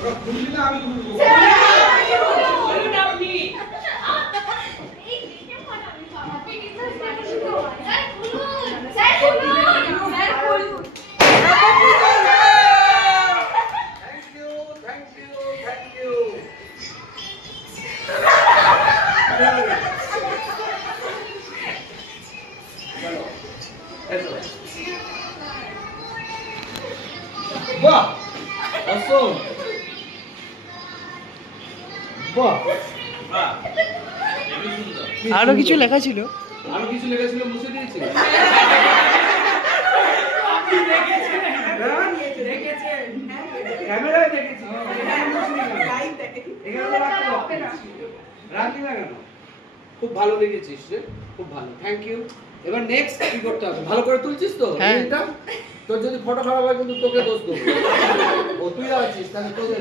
ওরা খুললি না আমি খুলবো। বাহ অসম বাহ আরো কিছু লেখা ছিল। আরো কিছু লেখা ছিল মুছে দিয়েছে ক্যামেরায় দেখেছি রাখি না কেন খুব ভালো লিখেছিস রে খুব ভালো থ্যাংক ইউ এবার নেক্সট কি করতে হবে ভালো করে তুলছিস তো হ্যাঁ। তোর যদি ফটো খারাপ হয় কিন্তু তোকে দোষ দেবো ও তুই আছিস তাহলে তোদের